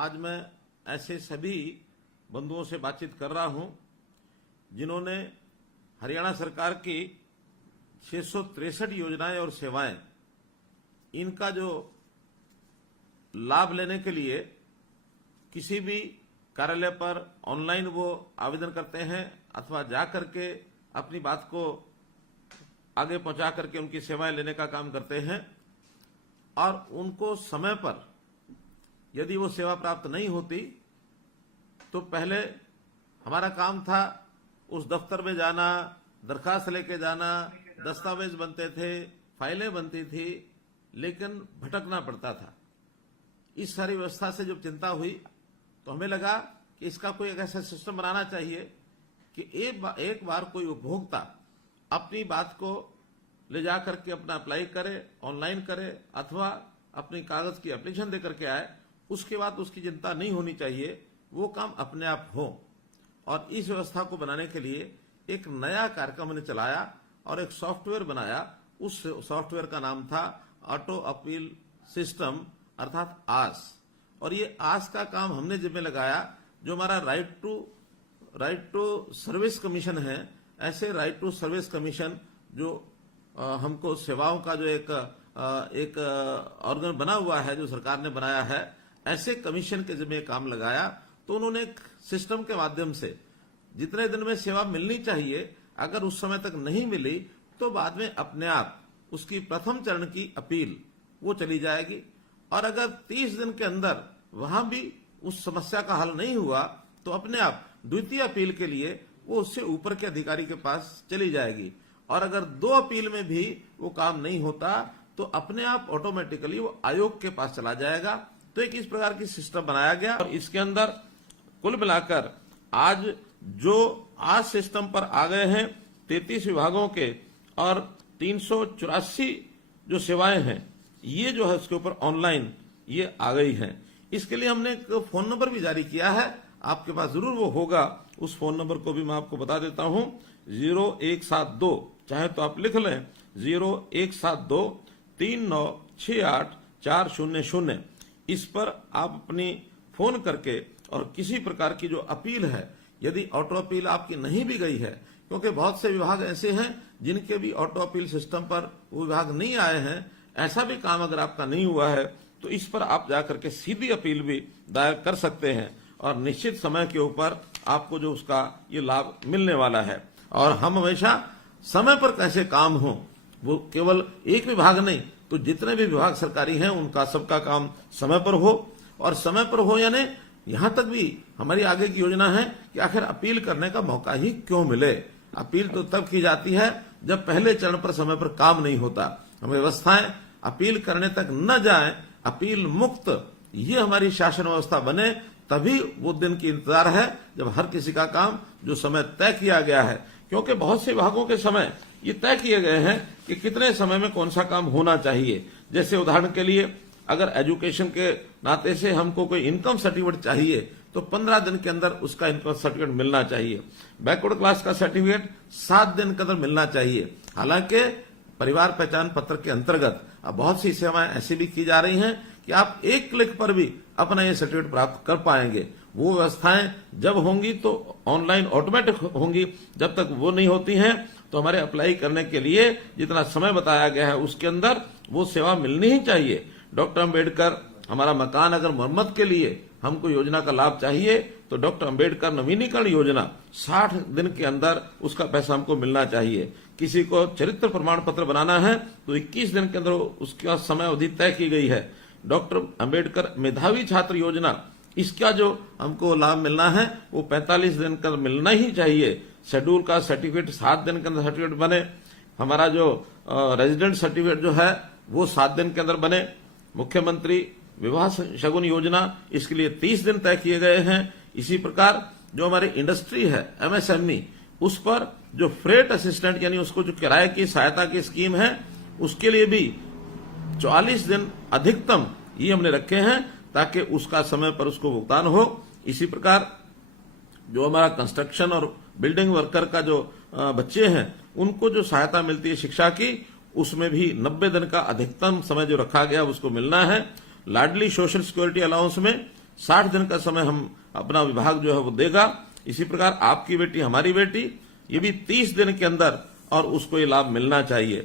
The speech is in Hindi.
आज मैं ऐसे सभी बंधुओं से बातचीत कर रहा हूं जिन्होंने हरियाणा सरकार की 663 योजनाएं और सेवाएं इनका जो लाभ लेने के लिए किसी भी कार्यालय पर ऑनलाइन वो आवेदन करते हैं अथवा जा करके अपनी बात को आगे पहुंचा करके उनकी सेवाएं लेने का काम करते हैं और उनको समय पर यदि वो सेवा प्राप्त नहीं होती तो पहले हमारा काम था उस दफ्तर में जाना, दरखास्त लेके जाना, दस्तावेज बनते थे, फाइलें बनती थी, लेकिन भटकना पड़ता था। इस सारी व्यवस्था से जब चिंता हुई तो हमें लगा कि इसका कोई ऐसा सिस्टम बनाना चाहिए कि एक बार कोई उपभोक्ता अपनी बात को ले जा करके अपना अप्लाई करे, ऑनलाइन करे अथवा अपनी कागज की एप्लीकेशन दे करके आए, उसके बाद उसकी चिंता नहीं होनी चाहिए, वो काम अपने आप हो। और इस व्यवस्था को बनाने के लिए एक नया कार्यक्रम हमने चलाया और एक सॉफ्टवेयर बनाया। उस सॉफ्टवेयर का नाम था ऑटो अपील सिस्टम अर्थात आस। और ये आस का काम हमने जिम्मे लगाया। जो हमारा राइट टू सर्विस कमीशन है, ऐसे राइट टू सर्विस कमीशन जो हमको सेवाओं का जो एक ऑर्गन बना हुआ है, जो सरकार ने बनाया है, ऐसे कमीशन के जिम्मे काम लगाया। तो उन्होंने एक सिस्टम के माध्यम से जितने दिन में सेवा मिलनी चाहिए, अगर उस समय तक नहीं मिली तो बाद में अपने आप उसकी प्रथम चरण की अपील वो चली जाएगी। और अगर 30 दिन के अंदर वहां भी उस समस्या का हल नहीं हुआ तो अपने आप द्वितीय अपील के लिए वो उससे ऊपर के अधिकारी के पास चली जाएगी। और अगर 2 अपील में भी वो काम नहीं होता तो अपने आप ऑटोमेटिकली वो आयोग के पास चला जाएगा। तो एक इस प्रकार की सिस्टम बनाया गया और इसके अंदर कुल मिलाकर आज जो आज सिस्टम पर आ गए हैं 33 विभागों के और 384 जो सेवाएं हैं, ये जो है उसके ऊपर ऑनलाइन ये आ गई हैं। इसके लिए हमने एक फोन नंबर भी जारी किया है, आपके पास जरूर वो होगा। उस फोन नंबर को भी मैं आपको बता देता हूं, 0172, चाहे तो आप लिख लें 0172 3968 400। इस पर आप अपनी फोन करके और किसी प्रकार की जो अपील है, यदि ऑटो अपील आपकी नहीं भी गई है, क्योंकि बहुत से विभाग ऐसे हैं जिनके भी ऑटो अपील सिस्टम पर वो विभाग नहीं आए हैं, ऐसा भी काम अगर आपका नहीं हुआ है तो इस पर आप जाकर के सीधी अपील भी दायर कर सकते हैं और निश्चित समय के ऊपर आपको जो उसका ये लाभ मिलने वाला है। और हम हमेशा समय पर कैसे काम हो, वो केवल एक विभाग नहीं तो जितने भी विभाग सरकारी हैं उनका सबका काम समय पर हो। और समय पर हो यानी यहां तक भी हमारी आगे की योजना है कि आखिर अपील करने का मौका ही क्यों मिले। अपील तो तब की जाती है जब पहले चरण पर समय पर काम नहीं होता। हम व्यवस्थाएं अपील करने तक न जाएं, अपील मुक्त ये हमारी शासन व्यवस्था बने, तभी वो दिन की इंतजार है जब हर किसी का काम जो समय तय किया गया है, क्योंकि बहुत से विभागों के समय ये तय किए गए हैं कि कितने समय में कौन सा काम होना चाहिए। जैसे उदाहरण के लिए अगर एजुकेशन के नाते से हमको कोई इनकम सर्टिफिकेट चाहिए तो 15 दिन के अंदर उसका इनकम सर्टिफिकेट मिलना चाहिए। बैकवर्ड क्लास का सर्टिफिकेट 7 दिन के अंदर मिलना चाहिए। हालांकि परिवार पहचान पत्र के अंतर्गत अब बहुत सी सेवाएं ऐसी भी की जा रही हैं कि आप एक क्लिक पर भी अपना ये सर्टिफिकेट प्राप्त कर पाएंगे। वो व्यवस्थाएं जब होंगी तो ऑनलाइन ऑटोमेटिक होंगी, जब तक वो नहीं होती हैं तो हमारे अप्लाई करने के लिए जितना समय बताया गया है उसके अंदर वो सेवा मिलनी ही चाहिए। डॉक्टर अंबेडकर हमारा मकान अगर मरम्मत के लिए हमको योजना का लाभ चाहिए तो डॉक्टर अंबेडकर नवीनीकरण योजना 60 दिन के अंदर उसका पैसा हमको मिलना चाहिए। किसी को चरित्र प्रमाण पत्र बनाना है तो 21 दिन के अंदर उसका समय अवधि तय की गई है। डॉक्टर अंबेडकर मेधावी छात्र योजना, इसका जो हमको लाभ मिलना है वो 45 दिन का मिलना ही चाहिए। शेड्यूल का सर्टिफिकेट 7 दिन के अंदर सर्टिफिकेट बने। हमारा जो रेजिडेंट सर्टिफिकेट जो है वो 7 दिन के अंदर बने। मुख्यमंत्री विवाह शगुन योजना, इसके लिए 30 दिन तय किए गए हैं। इसी प्रकार जो हमारी इंडस्ट्री है MSME, उस पर जो फ्रेट असिस्टेंट यानी उसको जो किराए की सहायता की स्कीम है उसके लिए भी 44 दिन अधिकतम ये हमने रखे हैं ताकि उसका समय पर उसको भुगतान हो। इसी प्रकार जो हमारा कंस्ट्रक्शन और बिल्डिंग वर्कर का जो बच्चे हैं उनको जो सहायता मिलती है शिक्षा की, उसमें भी 90 दिन का अधिकतम समय जो रखा गया उसको मिलना है। लाडली सोशल सिक्योरिटी अलाउंस में 60 दिन का समय हम अपना विभाग जो है वो देगा। इसी प्रकार आपकी बेटी हमारी बेटी, ये भी 30 दिन के अंदर और उसको ये लाभ मिलना चाहिए।